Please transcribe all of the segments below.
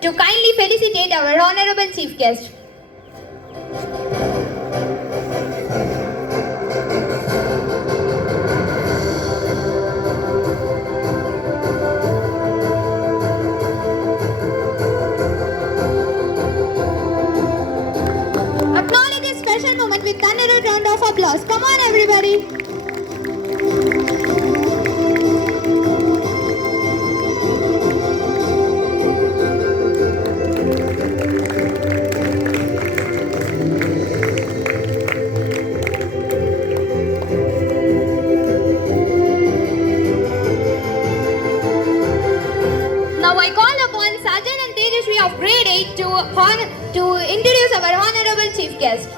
to kindly felicitate our Honorable Chief Guest. Acknowledge this special moment with thunderous round of applause. Come on, everybody. Now I call upon Sajan and Tejaswi of grade 8 to introduce our Honorable Chief Guest.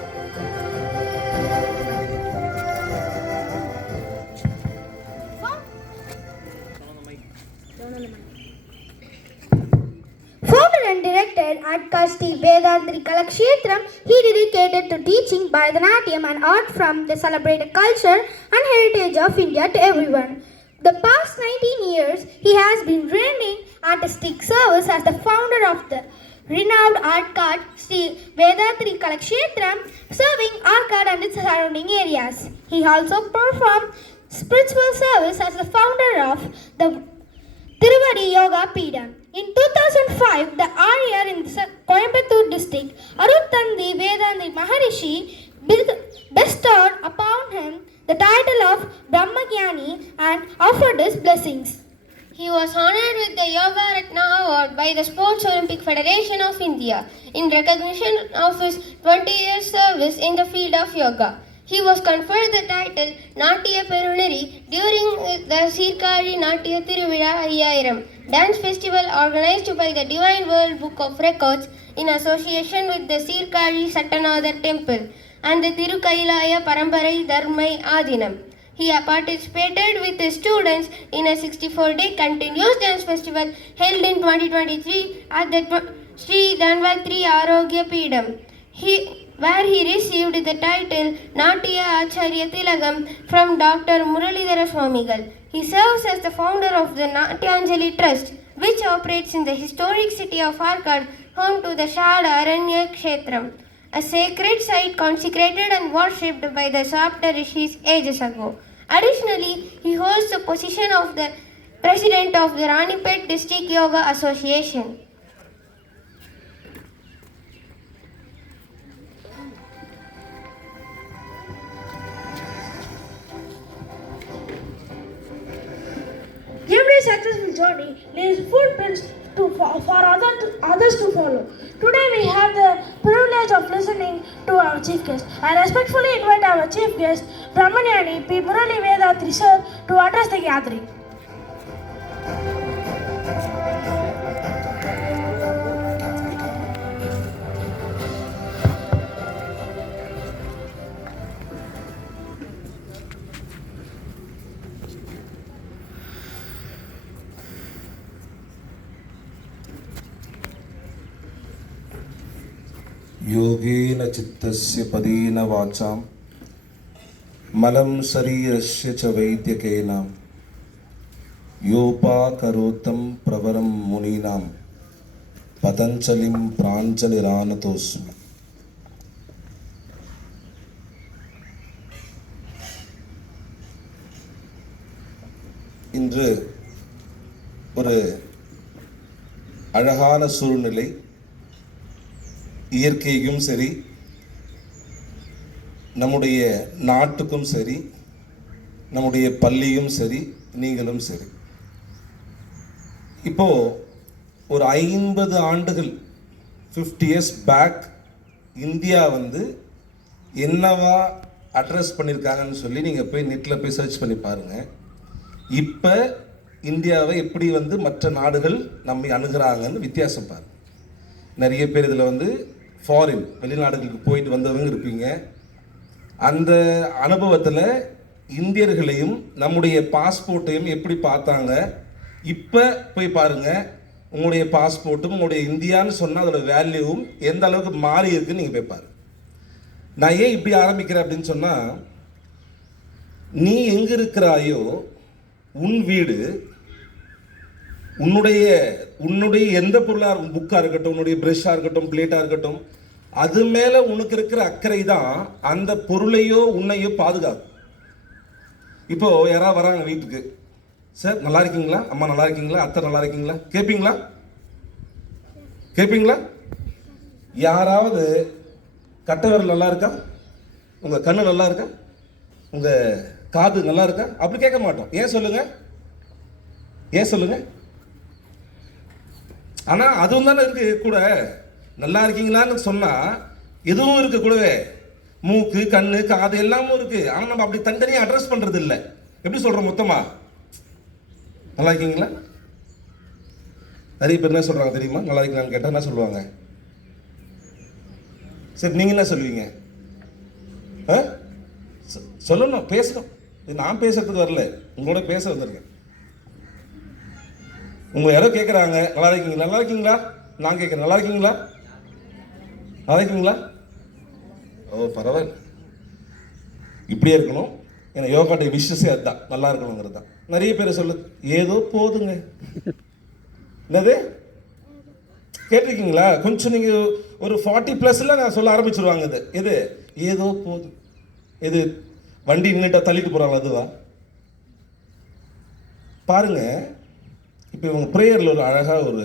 Founder and director at Kasti Vedantri Kalakshetram, he dedicated to teaching Bharatanatyam and art from the celebrated culture and heritage of India to everyone. The past 19 years, he has been rendering artistic service as the founder of the renowned art card Sri Vedantri Kalakshetram, serving Arcad and its surrounding areas. He also performed spiritual service as the founder of the Tiruvadi Yoga Peedam. In 2005, the Arya in Coimbatore district, Aruttandi Vedantri Maharishi bestowed upon him the title of Brahmagyani and offered his blessings. He was honored with the Yoga Ratna Award by the Sports Olympic Federation of India in recognition of his 20 years service in the field of yoga. He was conferred the title Natya Perunari during the Sirkari Natya Tiruvira Ayyayiram dance festival organized by the Divine World Book of Records in association with the Sirkari Sattanatha Temple and the Tirukailaya Parambarai Dharmai Adinam. He participated with his students in a 64-day continuous dance festival held in 2023 at the Sri Dhanvantri Arogya Peedam, where he received the title Natya Acharya Tilagam from Dr. Muralidhara Swamigal. He serves as the founder of the Natyanjali Trust, which operates in the historic city of Arcad, home to the Sharda Aranya Kshetram, a sacred site consecrated and worshipped by the Sapta Rishis ages ago. Additionally, he holds the position of the president of the Ranipet District Yoga Association. Every successful journey leaves footprints for others to follow. Today we have the privilege of listening to our chief guest. I respectfully invite our chief guest, Brahmanyani P. Murali Vedantri sir, to address the gathering. योगेन चित्तस्य पदेन वाचां मलं शरीरस्य च वैद्यकेन योपाकरोतं प्रवरं मुनीनां पतञ्जलिं प्राञ्जलिरानतोऽस्मि. இன்று ஒரு அழகான சூழ்நிலை, இயற்கையும் சரி, நம்முடைய நாட்டுக்கும் சரி, நம்முடைய பள்ளியும் சரி, நீங்களும் சரி. இப்போ ஒரு 50 ஆண்டுகள் 50 years பேக் இந்தியா என்னவா அட்ரஸ் பண்ணியிருக்காங்கன்னு சொல்லி நீங்கள் போய் நெட்டில் போய் சர்ச் பண்ணி பாருங்கள். இப்போ இந்தியாவை எப்படி மற்ற நாடுகள் நம்மை அணுகிறாங்கன்னு வித்தியாசம் பாருங்கள். நிறைய பேர் இதில் ஃபாரின் வெளிநாடுகளுக்கு போயிட்டு வந்தவங்க இருப்பீங்க. அந்த அனுபவத்தில் இந்தியர்களையும் நம்முடைய பாஸ்போர்ட்டையும் எப்படி பார்த்தாங்க, இப்போ போய் பாருங்கள். உங்களுடைய பாஸ்போர்ட்டும் உங்களுடைய இந்தியான்னு சொன்னால் அதோட வேல்யூவும் எந்த அளவுக்கு மாறி இருக்குன்னு நீங்கள் போய் பாருங்கள். நான் ஏன் இப்படி ஆரம்பிக்கிறேன் அப்படின்னு சொன்னால், நீ எங்கே இருக்கிறாயோ உன் வீடு, உன்னுடைய உன்னுடைய எந்த பொருளாக புக்காக இருக்கட்டும், உன்னுடைய ப்ரெஷ்ஷாக இருக்கட்டும், பிளேட்டாக இருக்கட்டும், அது மேலே உனக்கு இருக்கிற அக்கறை தான் அந்த பொருளையோ உன்னையோ பாதுகாக்கும். இப்போ யாராவது வராங்க வீட்டுக்கு, சார் நல்லா இருக்கீங்களா, அம்மா நல்லா இருக்கீங்களா, அத்தை நல்லா இருக்கீங்களா கேட்பீங்களா? கேட்பீங்களா? யாராவது கட்டவரல் நல்லா இருக்கா, உங்கள் கண்ணு நல்லா இருக்கா, உங்கள் காது நல்லா இருக்கா அப்படி கேட்க மாட்டோம். ஏன் சொல்லுங்க? ஏன் சொல்லுங்க? ஆனால் அதுவும் தானே இருக்கு கூட. நல்லா இருக்கீங்களான்னு சொன்னால் எதுவும் இருக்கு கூடவே, மூக்கு கண்ணு காது எல்லாமும் இருக்கு. ஆனால் நம்ம அப்படி தனித்தனியாக அட்ரஸ் பண்ணுறது இல்லை. எப்படி சொல்கிறோம் மொத்தமாக? நல்லா இருக்கீங்களா? நிறைய பேர் என்ன சொல்கிறாங்க தெரியுமா? நல்லா இருக்கீங்களான்னு கேட்டால் என்ன சொல்லுவாங்க? சரி, நீங்கள் என்ன சொல்லுவீங்க? சொல்லணும், பேசணும். நான் பேசுறதுக்கு வரல, உங்களோட பேச வந்திருக்கேன். உங்க யாரோ கேட்குறாங்க நல்லா இருக்கீங்களா, நல்லா இருக்கீங்களா, நான் கேட்குறேன் நல்லா இருக்கீங்களா, நல்லா இருக்கீங்களா? ஓ பரவாயில்ல, இப்படியே இருக்கணும். ஏன்னா யோகாடைய விஷயஸே அதுதான், நல்லா இருக்கணுங்கிறது தான். நிறைய பேர் சொல்லு ஏதோ போதுங்க. என்னது கேட்டிருக்கீங்களா? கொஞ்சம் நீங்கள் ஒரு 40+ நான் சொல்ல ஆரம்பிச்சிருவாங்க. இது எது ஏதோ போதும், எது வண்டி நின்றுட்டா தள்ளிட்டு போகிறாங்க அதுவா? பாருங்க, இப்போ இவங்க ப்ரேயரில் ஒரு அழகாக ஒரு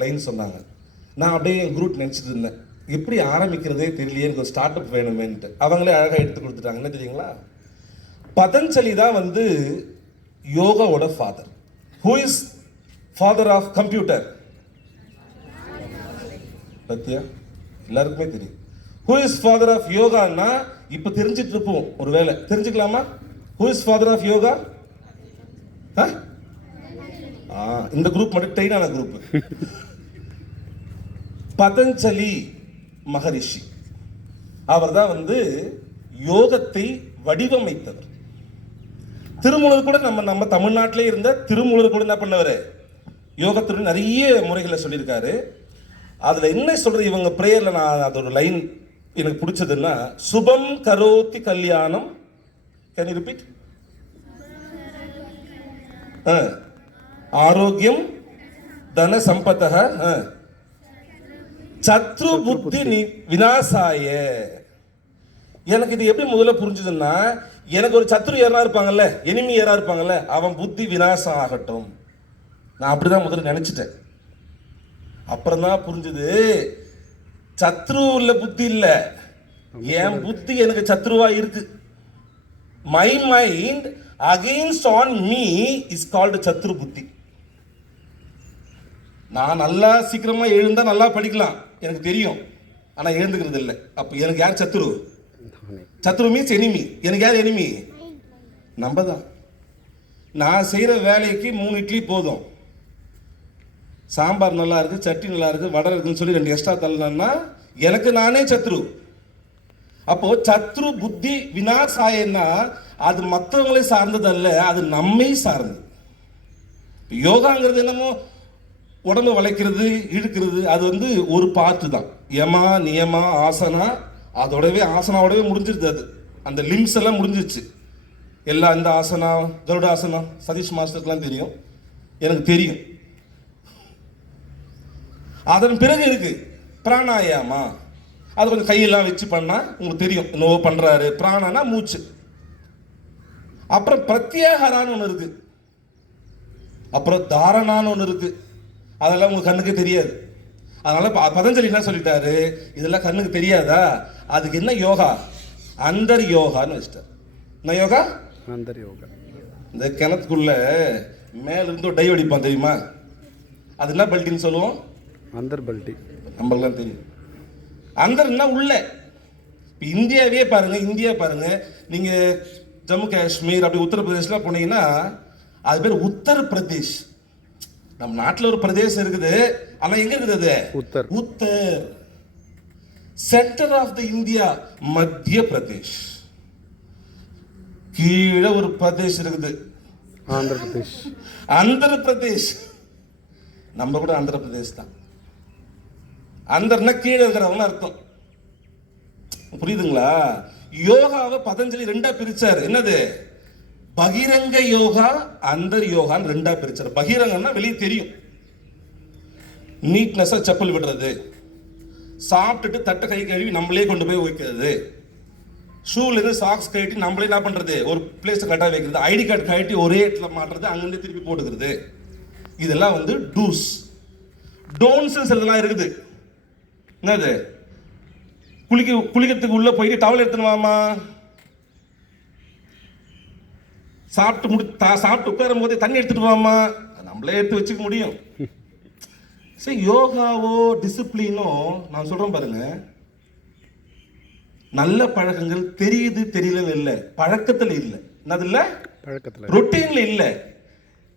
லைன் சொன்னாங்க. நான் அப்படியே என் குரூப் நினச்சிட்டு இருந்தேன், எப்படி ஆரம்பிக்கிறதே தெரியலையே, எனக்கு ஒரு ஸ்டார்ட் அப் வேணுமேன்ட்டு. அவங்களே அழகாக எடுத்து கொடுத்துட்டாங்க. என்ன தெரியுங்களா? பதஞ்சலி தான் வந்து யோகாவோட father. Who is father of computer? பத்தியா எல்லாருக்குமே தெரியும். ஹூ இஸ் ஃபாதர் ஆஃப் யோகான்னா இப்போ தெரிஞ்சிட்டு இருப்போம், ஒரு வேலை தெரிஞ்சுக்கலாமா? Who is father of yoga? இந்த குரூப் மட்டும் ட்ரெயின் ஆன குரூப். பதஞ்சலி மகரிஷி, அவர் தான் வந்து யோகத்தை வடிவமைத்தவர். திருமூலர் கூட நம்ம தமிழ்நாட்டிலே இருந்த திருமூலர் கூட என்ன பண்ணவர், யோகத்துடன் நிறைய முறைகளை சொல்லியிருக்காரு. அதில் என்ன சொல்றது, இவங்க ப்ரேயரில் நான் அது ஒரு லைன் எனக்கு பிடிச்சதுன்னா, சுபம் கரோதி கல்யாணம். Can you repeat? ஆரோக்கியம் தன சம்பத்தக சத்ரு புத்தி விநாசாய. எனக்கு இது எப்படி முதல்ல புரிஞ்சுதுன்னா, எனக்கு ஒரு சத்ரு யாரா இருப்பாங்கல்ல, எனிமி யாரா இருப்பாங்கல்ல, அவன் புத்தி விநாசம் ஆகட்டும். நான் அப்படிதான் முதல்ல நினைச்சிட்டேன். அப்புறம் தான் புரிஞ்சுது, சத்ரு உள்ள புத்தி இல்ல, என் புத்தி எனக்கு சத்ருவா இருக்கு. My mind against on me is called சத்ரு புத்தி. நான் நல்லா சீக்கிரமா எழுந்தா நல்லா படிக்கலாம், எனக்கு தெரியும், ஆனா எழுந்துக்கிறது இல்லை. அப்ப எனக்கு யார் சத்ரு? சத்ரு மீன்ஸ் எனிமி. எனக்கு யார் எனிமி? நம்ம தான். நான் செய்யற வேலைக்கு 3 இட்லி போதும், சாம்பார் நல்லா இருக்கு, சட்னி நல்லா இருக்கு, வடை இருக்குன்னு சொல்லி 2 எக்ஸ்ட்ரா தள்ளனா எனக்கு நானே சத்ரு. அப்போ சத்ரு புத்தி விநாசாயன்னா அது மற்றவங்களை சார்ந்தது அல்ல, அது நம்மை சார்ந்தது. யோகாங்கிறது என்னமோ உடம்பு வளைக்கிறது இழுக்கிறது, அது வந்து ஒரு பார்ட்டு தான். யமா நியமா ஆசனா, அதோடவே ஆசனாவோடவே முடிஞ்சிருது. அது அந்த லிம்ஸ் எல்லாம் முடிஞ்சிச்சு எல்லாம். இந்த ஆசனா, கருட ஆசனா சதீஷ் மாஸ்டருக்குலாம் தெரியும், எனக்கு தெரியும். அதன் பிறகு இருக்கு பிராணாயாமா. அது கொஞ்சம் கையெல்லாம் வச்சு பண்ணா உங்களுக்கு தெரியும், என்னவோ பண்றாரு. பிராணானா மூச்சு. அப்புறம் பிரத்யாகாரான்னு ஒன்று இருக்கு, அப்புறம் தாரணான்னு ஒன்று இருக்கு. அதெல்லாம் உங்களுக்கு கண்ணுக்கு தெரியாது. அதனால பதஞ்சலி என்ன சொல்லிட்டாரு, இதெல்லாம் கண்ணுக்கு தெரியாதா, அதுக்கு என்ன யோகா? அந்தர் யோகான்னு வச்சிட்டார். என்ன யோகா? அந்தர் யோகா. இந்த கிணத்துக்குள்ள மேல இருந்து டை அடிப்பான் தெரியுமா, அது என்ன பெல்ட்டின்னு சொல்லுவோம்? அந்தர் பெல்ட்டி. நம்மளாம் தெரியும். அந்தர்னா உள்ள. இந்தியாவே பாருங்க, இந்தியா பாருங்க, நீங்க ஜம்மு காஷ்மீர் அப்படி உத்தரப்பிரதேஷ்லாம் போனீங்கன்னா அது பேர் உத்தர் பிரதேஷ். நம்ம நாட்டில் ஒரு பிரதேசம் இருக்குது, ஆனா எங்க இருக்குது அது? Uttar. Uttar. Centre of the India Madhya Pradesh. கீழே ஒரு பிரதேஷ் இருக்குது, ஆந்திர பிரதேஷ். ஆந்திர பிரதேஷ். நம்ம கூட ஆந்திர பிரதேஷ் தான். அந்தர்னா கீழே இருக்கிறவங்க அர்த்தம். புரியுதுங்களா? யோகாவை பதஞ்சலி 2ஆ பிரிச்சாரு. என்னது? பகிரங்க யோகா, அந்தர் யோகான்னு 2ஆ பிரிச்சாரு. பகிரங்கன்னா வெளியே தெரியும், நீட்னஸாக செப்பல் விடுறது, சாப்பிட்டுட்டு தட்டை கை கழுவி நம்மளே கொண்டு போய் வைக்கிறது, ஷூலேருந்து சாக்ஸ் கழட்டி நம்மளே என்ன பண்ணுறது ஒரு பிளேஸை கரெக்டாக வைக்கிறது, ஐடி கார்டு கழட்டி ஒரே இடத்துல மாட்டுறது, அங்கேருந்து திருப்பி போட்டுக்கிறது. இதெல்லாம் வந்து டூஸ். டோன்ஸ் இதெல்லாம் இருக்குது. என்னது? குளிக்கிறதுக்கு உள்ளே போயிட்டு டவல் எடுத்துன்னு வாமா, சாப்பிட்டு உட்காரும் போதே தண்ணி எடுத்துட்டு வாமா, நம்மளே எடுத்து வச்சுக்க முடியும். சரி, யோகாவோ டிசிப்ளினோ நான் சொல்றேன் பாருங்க, நல்ல பழக்கங்கள் தெரியுது தெரியலன்னு இல்லை, பழக்கத்தில் இல்லை. என்னது இல்லை? பழக்கத்தில், ரொட்டீன்ல இல்லை.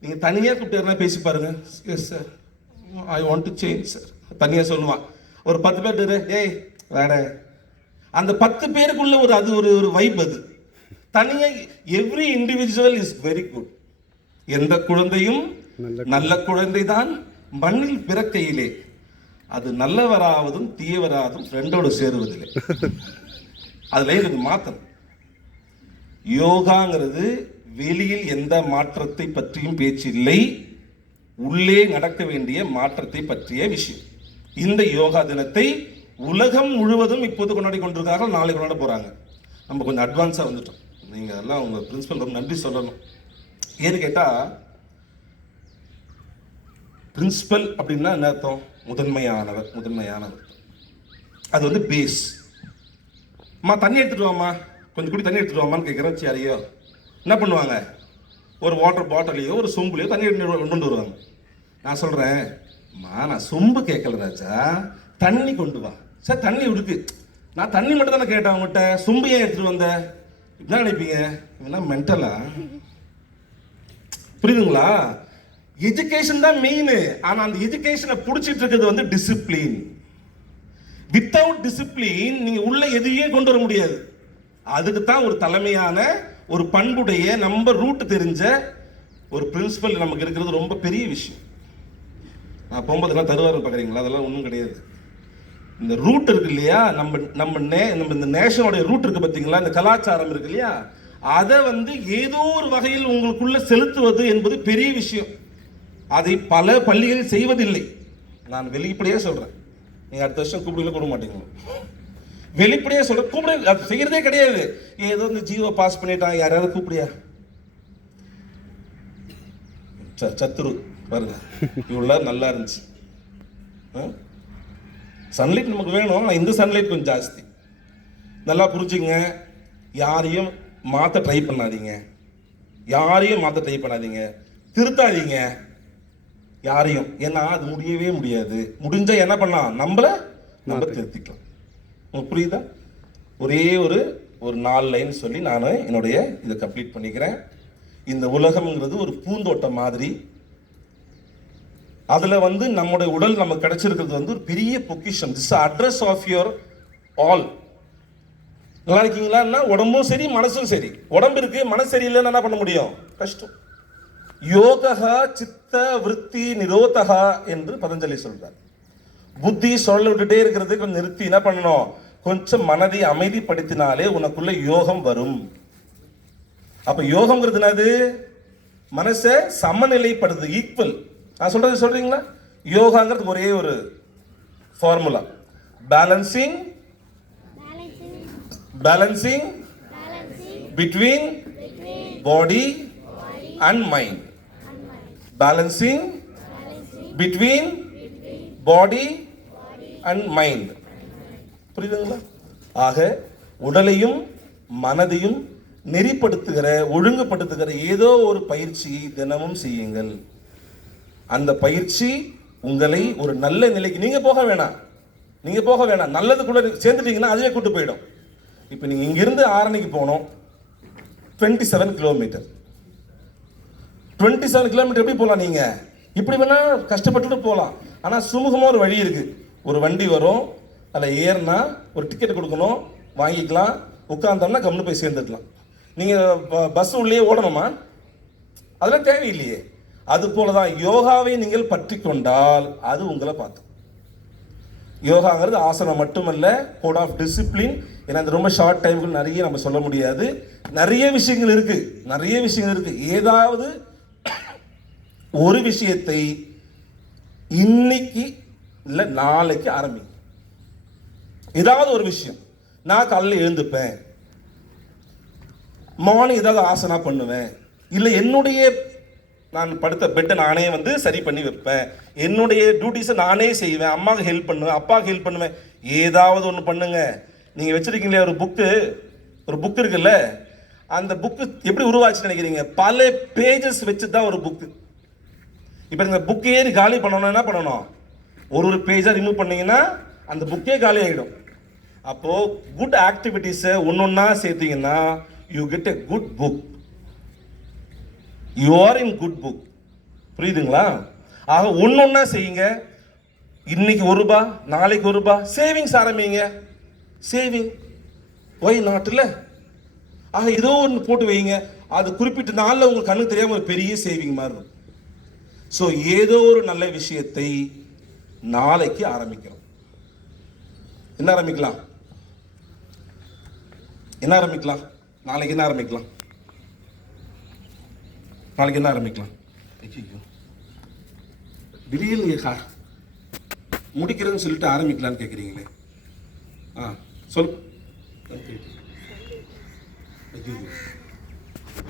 நீங்க தனியா கூப்பிட்டு பேசி பாருங்க. Yes sir, I want to change sir, தனியா சொல்லுவான். ஒரு 10 பேர் ஏய் வேற, அந்த 10 பேருக்குள்ள ஒரு அது ஒரு வைப். அது தனியா every individual is very good. எந்த குழந்தையும் நல்ல குழந்தை தான் மண்ணில் பிறக்கையிலே, அது நல்லவராவதும் தீயவராவதும் ஃப்ரெண்டோடு சேருவதில்லை. அதுல எனக்கு மாத்தம். யோகாங்கிறது வெளியில் எந்த மாற்றத்தை பற்றியும் பேச்சு இல்லை, உள்ளே நடக்க வேண்டிய மாற்றத்தை பற்றிய விஷயம். இந்த யோகா தினத்தை உலகம் முழுவதும் இப்போது கொண்டாடி கொண்டிருக்கார்கள், நாளை கொண்டாட போறாங்க. நம்ம கொஞ்சம் அட்வான்ஸாக வந்துட்டோம். நீங்க எல்லாம் உங்க பிரின்சிபல் ரொம்ப நன்றி சொல்லணும். ஏன்னு கேட்டா, பிரின்சிபல் அப்படின்னா என்ன அர்த்தம்? முதன்மையானவர். அது வந்து பேஸ். அம்மா தண்ணி எடுத்துட்டு வாமா, கொஞ்சம் குடி தண்ணி எடுத்துட்டு வாமான்னு கேட்குறேன். சரியா என்ன பண்ணுவாங்க? ஒரு வாட்டர் பாட்டிலையோ ஒரு சொம்புலையோ தண்ணி கொண்டு வருவாங்க. நான் சொல்றேன், நான் சொம்பு கேட்கல ராஜா, தண்ணி கொண்டு வா. சார் தண்ணி இருக்கு, நான் தண்ணி மட்டும் தானே கேட்டேன் அவங்ககிட்ட, சொம்பு ஏன் எடுத்துட்டு வந்த? என்ன நினைப்பீங்க? இதெல்லாம் மென்டலா? புரியுதுங்களா? எஜுகேஷன் தான் மெயின். ஆனா அந்த எஜுகேஷனை புடிச்சிட்டு இருக்கிறது வந்து டிசிப்ளின். வித்தவுட் டிசிப்ளின் நீங்க உள்ள எதையும் கொண்டு வர முடியாது. அதுக்கு தான் ஒரு தலைமையான ஒரு பண்புடைய நம்ம ரூட் தெரிஞ்ச ஒரு பிரின்சிபல் நமக்கு இருக்கிறது ரொம்ப பெரிய விஷயம். நான் போகும்போதெல்லாம் தருவாரு பார்க்குறீங்களா? அதெல்லாம் ஒன்றும் கிடையாது. இந்த ரூட் இருக்கு இல்லையா, நம்ம இந்த நேஷனோட ரூட் இருக்கு பார்த்தீங்களா, இந்த கலாச்சாரம் இருக்கு இல்லையா, அதை வந்து ஏதோ ஒரு வகையில் உங்களுக்குள்ள செலுத்துவது என்பது பெரிய விஷயம். அதை பல பள்ளிகளில் செய்வதில்லை. நான் வெளிப்படையே சொல்றேன். நீங்க அடுத்த வருஷம் கூப்பிட மாட்டீங்க. வெளிப்படையே சொல்றேன், கூப்பிட அது செய்யறதே கிடையாது. ஏதோ இந்த ஜியோ பாஸ் பண்ணிட்டான், யாராவது கூப்பிடியா? சத்துரு பாருங்க, இவ்வளவு நல்லா இருந்துச்சு. சன்லைட் நமக்கு வேணும், இந்த சன்லைட் கொஞ்சம் ஜாஸ்தி. நல்லா புரிஞ்சுங்க. யாரையும் மாற்ற ட்ரை பண்ணாதீங்க, திருத்தாதீங்க யாரையும். ஏன்னா அது முடியவே முடியாது. முடிஞ்சா என்ன பண்ணலாம்? நம்ம திருத்திக்கலாம். உங்களுக்கு புரியுதா? ஒரே ஒரு 4 லைன் சொல்லி நான் என்னுடைய இதை கம்ப்ளீட் பண்ணிக்கிறேன். இந்த உலகம்ங்கிறது ஒரு பூந்தோட்டம் மாதிரி. அதுல வந்து நம்முடைய உடல் நமக்கு கிடைச்சிருக்கிறது வந்து ஒரு பெரிய பொக்கிஷம். This address of your all. நல்லா இருக்கீங்களா? உடம்பும் சரி மனசும் சரி. உடம்பு இருக்கு, மனசு சரியில்லைன்னு என்ன பண்ண முடியும்? கஷ்டம். யோகா சித்த விருத்தி நிரோதகா என்று பதஞ்சலி சொல்றார். புத்தி சொல்ல விட்டுட்டே இருக்கிறது கொஞ்சம் நிறுத்தி என்ன பண்ணணும்? கொஞ்சம் மனதை அமைதிப்படுத்தினாலே உனக்குள்ள யோகம் வரும். அப்ப யோகம்ங்கிறது என்னது? மனசை சமநிலைப்படுது, ஈக்குவல். நான் சொல்றது சொல்றீங்களா? யோகாங்கிறது ஒரே ஒரு formula. Balancing between body and mind. Balancing between body and mind. புரியுதுங்களா? ஆக உடலையும் மனதையும் நெறிப்படுத்துகிற, ஒழுங்குபடுத்துகிற ஏதோ ஒரு பயிற்சி தினமும் செய்யுங்கள். அந்த பயிற்சி உங்களை ஒரு நல்ல நிலைக்கு நீங்க போக வேணாம், நல்லதுக்குள்ள சேர்ந்துட்டீங்கன்னா அதுவே கூட்டு போயிடும். இப்போ நீங்க இங்கிருந்து ஆரணிக்கு போனோம், 27 கிலோமீட்டர். 27 கிலோமீட்டர் எப்படி போகலாம்? நீங்க இப்படி வேணா கஷ்டப்பட்டுட்டு போகலாம். ஆனா சுமூகமா ஒரு வழி இருக்கு. ஒரு வண்டி வரும், அதில் ஏறினா ஒரு டிக்கெட் கொடுக்கணும், வாங்கிக்கலாம், உட்கார்ந்தோம்னா கம்முன்னு போய் சேர்ந்துக்கலாம். நீங்க பஸ் உள்ளே ஓடணுமா? அதெல்லாம் தேவையில்லையே. அது போலதான் யோகாவை நீங்கள் பற்றி கொண்டால் அது உங்களை பார்த்து. யோகாங்கிறது ஆசனம் மட்டுமல்ல, கோட் ஆஃப் டிசிப்ளின். ஏன்னா அது ரொம்ப ஷார்ட் டைமுக்கு நிறைய நம்ம சொல்ல முடியாது. நிறைய விஷயங்கள் இருக்கு. ஏதாவது ஒரு விஷயத்தை இன்னைக்கு இல்லை நாளைக்கு ஆரம்பிங்க. ஏதாவது ஒரு விஷயம். நான் காலையில் எழுந்துப்பேன், மார்னிங் ஏதாவது ஆசனா பண்ணுவேன், இல்லை என்னுடைய நான் படுத்த பெட்டை நானே வந்து சரி பண்ணி வைப்பேன், என்னுடைய டியூட்டிஸை நானே செய்வேன், அம்மாவுக்கு ஹெல்ப் பண்ணுவேன், அப்பாவுக்கு ஹெல்ப் பண்ணுவேன். ஏதாவது ஒன்று பண்ணுங்க. நீங்கள் வச்சுருக்கீங்களே ஒரு புக்கு இருக்குல்ல, அந்த புக்கு எப்படி உருவாச்சுன்னு நினைக்கிறீங்க? பல பேஜஸ் வச்சு தான் ஒரு புக்கு. இப்போ இந்த புக்கையே காலி பண்ணணும்னா என்ன பண்ணணும்? ஒரு பேஜாக ரிமூவ் பண்ணீங்கன்னா அந்த புக்கே காலி ஆகிடும். அப்போது குட் ஆக்டிவிட்டீஸை ஒன்றா சேர்த்தீங்கன்னா you get a good book. You are in good book. புரியுதுங்களா? ஆக ஒன்றா செய்யுங்க. இன்னைக்கு ₹1, நாளைக்கு ₹1 சேவிங்ஸ் ஆரம்பிங்க. சேவிங் ஒய் நாட்டில். ஆக ஏதோ ஒன்று போட்டு வைங்க. அது குறிப்பிட்ட நாளில் உங்களுக்கு கண்ணுக்கு தெரியாமல் ஒரு பெரிய சேவிங் மாதிரி இருக்கும். ஸோ ஏதோ ஒரு நல்ல விஷயத்தை நாளைக்கு ஆரம்பிக்கிறோம். என்ன ஆரம்பிக்கலாம்? நாளைக்கு என்ன ஆரம்பிக்கலாம்? திடீர்னு முடிக்கிறேன்னு சொல்லிட்டு ஆரம்பிக்கலான்னு கேட்குறீங்களே. சொல்.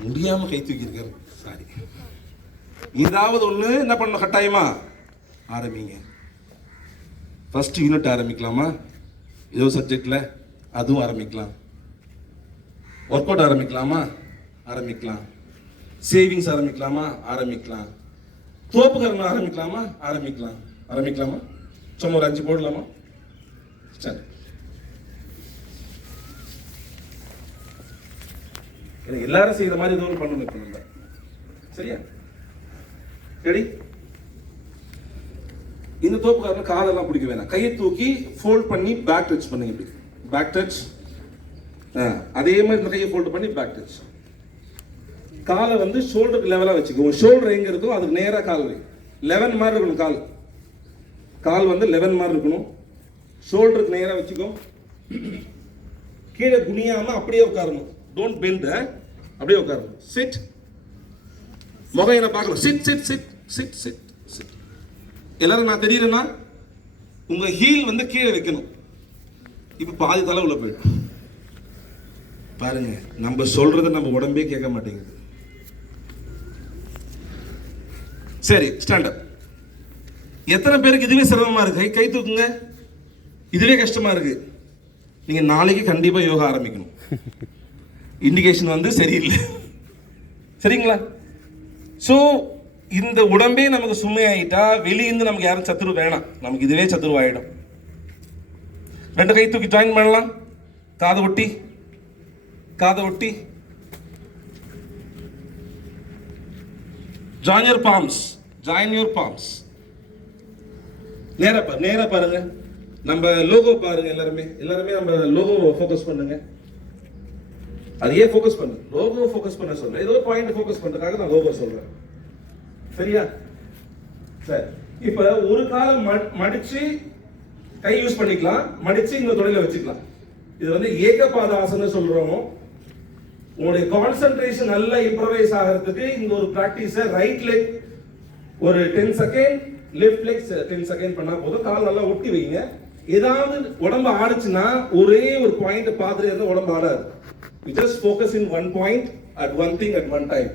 முடியாமல் கை தூக்கியிருக்காரு. சாரி. ஏதாவது ஒன்று என்ன பண்ணணும்? கட்டாயமா ஆரம்பிங்க. ஃபர்ஸ்ட் யூனிட் ஆரம்பிக்கலாமா? ஏதோ சப்ஜெக்டில் அதுவும் ஆரம்பிக்கலாம். ஒர்க் அவுட் ஆரம்பிக்கலாமா? ஆரம்பிக்கலாம். சேவிங்ஸ் ஆரம்பிக்கலாமா? ஆரம்பிக்கலாம். தோப்புக்கரணம் ஆரம்பிக்கலாமா? ஆரம்பிக்கலாமா? சும்மா ஒரு 5 போடலாமா? சரி. எல்லாரும் செய்யற மாதிரி ஏதோ ஒன்று பண்ணணும். இப்போ நம்ம சரியா? ரெடி? இந்த தோப்புக்காரன் காலெல்லாம் பிடிக்க வேணாம். கையை தூக்கி ஃபோல்ட் பண்ணி பேக் டச் பண்ணுங்க. இப்படி பேக் டச். அதே மாதிரி இந்த கையை ஃபோல்ட் பண்ணி பேக் டச். காலை வந்து ஷோல்டருக்கு லெவலாக வச்சுக்கோ. ஷோல்டர் எங்கே இருக்கோ அதுக்கு நேராக கால் வை. 11 மாதிரி இருக்கணும். கால் வந்து 11 மாதிரி இருக்கணும். ஷோல்டருக்கு நேராக வச்சுக்கோ. கீழே குனியாமல் அப்படியே உட்காரணும். Don't bend. அப்படியே உட்காரணும். சிட். முகம் என்ன பார்க்கணும். சிட். எல்லாரும் நான் தெரியலன்னா உங்க ஹீல் வந்து கீழே வைக்கணும். இப்போ பாதி தலை உள்ள போயிடும். பாருங்க, நம்ம சொல்றதை நம்ம உடம்பே கேட்க மாட்டேங்குது. சரி, ஸ்டாண்ட் அப். எத்தனை பேருக்கு இதுவே சிரமமா இருக்கு? கை தூக்குங்க. இதுவே கஷ்டமா இருக்கு. நீங்க நாளைக்கு கண்டிப்பா யோகா ஆரம்பிக்கணும். இண்டிகேஷன் வந்து சரியில்லை. சரிங்களா? ஸோ இந்த உடம்பே நமக்கு சுமையாயிட்டா வெளியிருந்து நமக்கு யாரும் சத்துரு வேணாம். நமக்கு இதுவே சத்துரு ஆயிடும். 2 கை தூக்கி ஜாயின் பண்ணலாம். காதை ஒட்டி. Join your palms. நேரா பாருங்க. நம்ம லோகோ பாருங்க. எல்லாருமே நம்ம லோகோ ஃபோக்கஸ் பண்ணுங்க. அதையே ஃபோக்கஸ் பண்ணு. லோகோ ஃபோக்கஸ் பண்ண சொல்றேன். ஏதோ பாயிண்ட் ஃபோக்கஸ் பண்றதுக்காக நான் லோகோ சொல்றேன். சரியா? சரி. இப்ப ஒரு காலம் மடிச்சு கை யூஸ் பண்ணிக்கலாம். மடிச்சு இந்த தொடையில வச்சுக்கலாம். இது வந்து ஏகபாதாசனம் சொல்றோம். உங்களுடைய கான்சென்ட்ரேஷன் நல்லா இம்ப்ரவைஸ் ஆகிறதுக்கு இந்த ஒரு பிராக்டிஸை ரைட் லெக் ஒரு 10 செகண்ட், லெஃப்ட் லெக் 10 செகண்ட் பண்ணா போதும். கால் நல்லா ஒட்டி வைங்க. ஏதாவது உடம்பு ஆடுச்சுன்னா ஒரே ஒரு பாயிண்ட் பார்த்துட்டு இருந்தா உடம்பு ஆடாது. You just focus in one point at one thing at one time.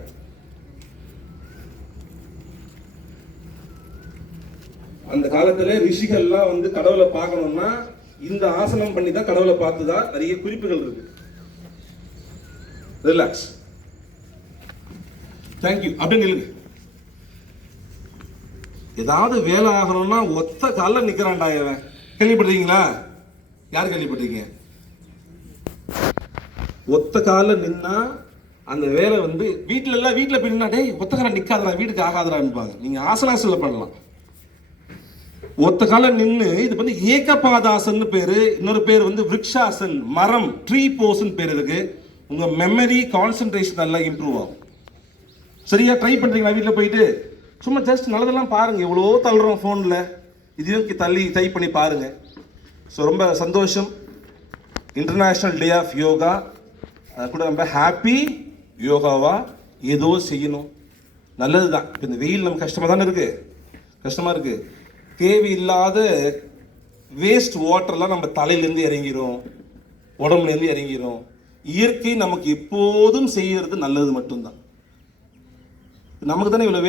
அந்த காலத்துல ரிஷிகள்லாம் வந்து கடவுளை பார்க்கணும்னா இந்த ஆசனம் பண்ணி தான் கடவுளை பார்த்ததா நிறைய குறிப்புகள் இருக்கு. ரிலாக்ஸ். தேங்க்யூ. அப்படின்னு இல்லைங்க. ஏதாவது வேலை ஆகணும்னா ஒத்த காலில் நிற்கிறான்டா இவன். கேள்விப்பட்டிருக்கீங்களா? யார் கேள்விப்பட்டிருக்கீங்க? ஒத்த காலில் நின்னா அந்த வேலை வந்து வீட்டில் பின்னா டேய் ஒத்த காலில் நிற்காதடா வீட்டுக்கு ஆகாதடான்பாங்க. நீங்கள் ஆசனாசல பண்ணலாம். ஒத்த காலில் நின்று இது வந்து ஏகபாதாசன் பேரு. இன்னொரு பேர் வந்து விருக்ஷாசன், மரம், ட்ரீ போஸ்ன்னு பேர் இருக்கு. உங்க மெமரி கான்சென்ட்ரேஷன் நல்லா இம்ப்ரூவ் ஆகும். சரியா? ட்ரை பண்றீங்களா? வீட்டில் போயிட்டு சும்மா ஜஸ்ட் நல்லதெல்லாம் பாருங்க. எவ்வளோ தள்ளுறோம் ஃபோனில். இதையும் தள்ளி டைப் பண்ணி பாருங்க. ஸோ ரொம்ப சந்தோஷம். International day of yoga. அது கூட ரொம்ப ஹாப்பி. யோகாவா ஏதோ செய்யணும். நல்லது தான். இப்போ இந்த வெயில் நம்ம கஷ்டமாக தானே இருக்குது. தேவையில்லாத வேஸ்ட் வாட்டர்லாம் நம்ம தலையிலேருந்து இறங்கிரும், உடம்புலேருந்து இறங்கிரும். இயற்கை நமக்கு எப்போதும் செய்கிறது நல்லது மட்டும்தான். நமக்கு தானே இவ்வளோ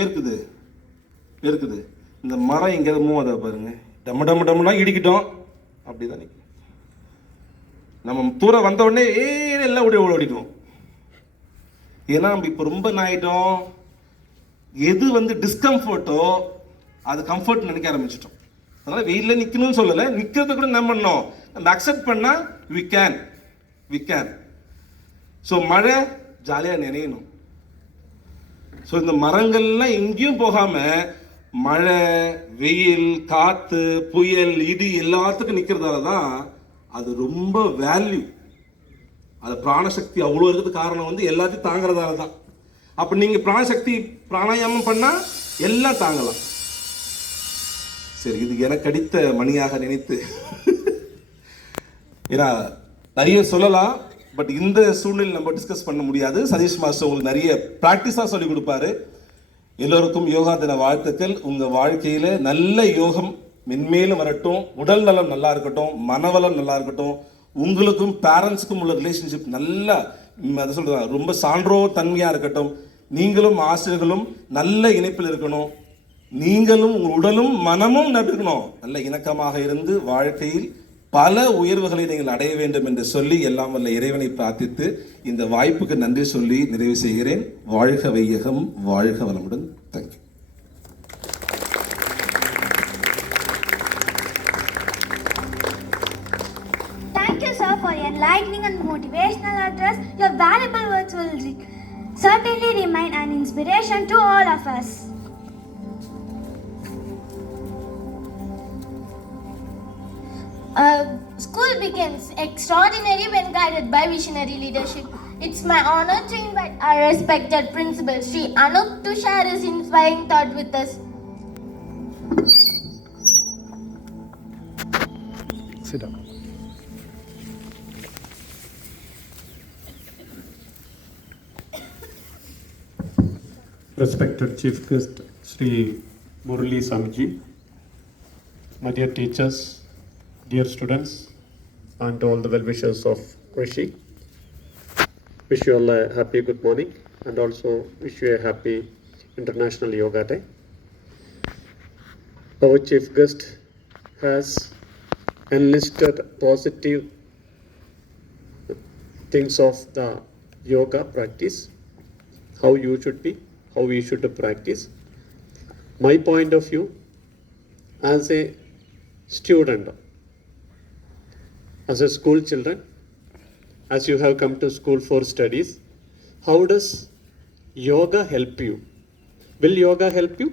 வேர்க்குது. இந்த மரம் எங்கேயாவது மூவ் அதை பாருங்க, டம்முனா இடிக்கிட்டோம், அப்படி தான் நிற்கும். நம்ம தூரம் வந்த உடனே எல்லாம் ஓடிடுவோம். ஏன்னா நம்ம இப்போ ரொம்ப ஆகிட்டோம், எது வந்து டிஸ்கம்ஃபர்ட்டோ அது கம்ஃபர்ட் நினைக்க ஆரம்பிச்சிட்டோம். அதனால் வெயிலில் நிற்கணும்னு சொல்லலை, நிற்கிறது கூட என்ன பண்ணோம், நம்ம அக்செப்ட் பண்ணால் வி கேன். ஸோ மழை ஜாலியாக நினையணும். ஸோ இந்த மரங்கள்லாம் எங்கேயும் போகாமல் மழை, வெயில், காற்று, புயல், இடி எல்லாத்துக்கும் நிற்கிறதால தான் அது ரொம்ப வேல்யூ. அது பிராணசக்தி அவ்வளோ இருக்கிறது காரணம் வந்து எல்லாத்தையும் தாங்கிறதால தான். அப்போ நீங்கள் பிராணசக்தி பிராணாயாமம் பண்ணால் எல்லாம் தாங்கலாம். சரி, இது எனக்கு அடித்த மணியாக நினைத்து ஏன்னா நிறைய சொல்லலாம், பட் இந்த சூழ்நிலை நம்ம டிஸ்கஸ் பண்ண முடியாது. சதீஷ் மாஸ்டர் உங்களுக்கு நிறைய ப்ராக்டிஸாக சொல்லி கொடுப்பாரு. எல்லோருக்கும் யோகா தின வாழ்த்துக்கள். உங்கள் வாழ்க்கையில் நல்ல யோகம் மென்மேலும் வரட்டும், உடல் நலம் நல்லா இருக்கட்டும், மனவளம் நல்லா இருக்கட்டும், உங்களுக்கும் பேரண்ட்ஸுக்கும் உள்ள ரிலேஷன்ஷிப் நல்லா அதை சொல்கிறேன் ரொம்ப சான்றோர் தன்மையாக இருக்கட்டும், நீங்களும் ஆசிரியர்களும் நல்ல இணைப்பில் இருக்கணும், நீங்களும் உங்கள் உடலும் மனமும் இருக்கணும், நல்ல இணக்கமாக இருந்து வாழ்க்கையில் பல உயர்வுகளை நீங்கள் அடைய வேண்டும் என்று சொல்லி எல்லாம் வல்ல இறைவனை பிரார்த்தித்து இந்த வாய்ப்புக்கு நன்றி சொல்லி நிறைவு செய்கிறேன். வாழ்க வையகம், வாழ்க வளமுடன். Thank you. Thank you, sir, for your enlightening and motivational address. Your valuable words will certainly remain an inspiration to all of us. School becomes extraordinary when guided by visionary leadership. It's my honor to invite our respected principal, Sri Anup, to share his inspiring thought with us. Sit down. Respected Chief Guest Sri Murali Samji, my dear teachers, dear students, and all the well-wishers of Rishi, wish you all a happy good morning and also wish you a happy International Yoga Day. Our Chief Guest has enlisted positive things of the yoga practice, how you should be, how we should practice. My point of view as a student, as a school children, as you have come to school for studies, how does yoga help you? Will yoga help you?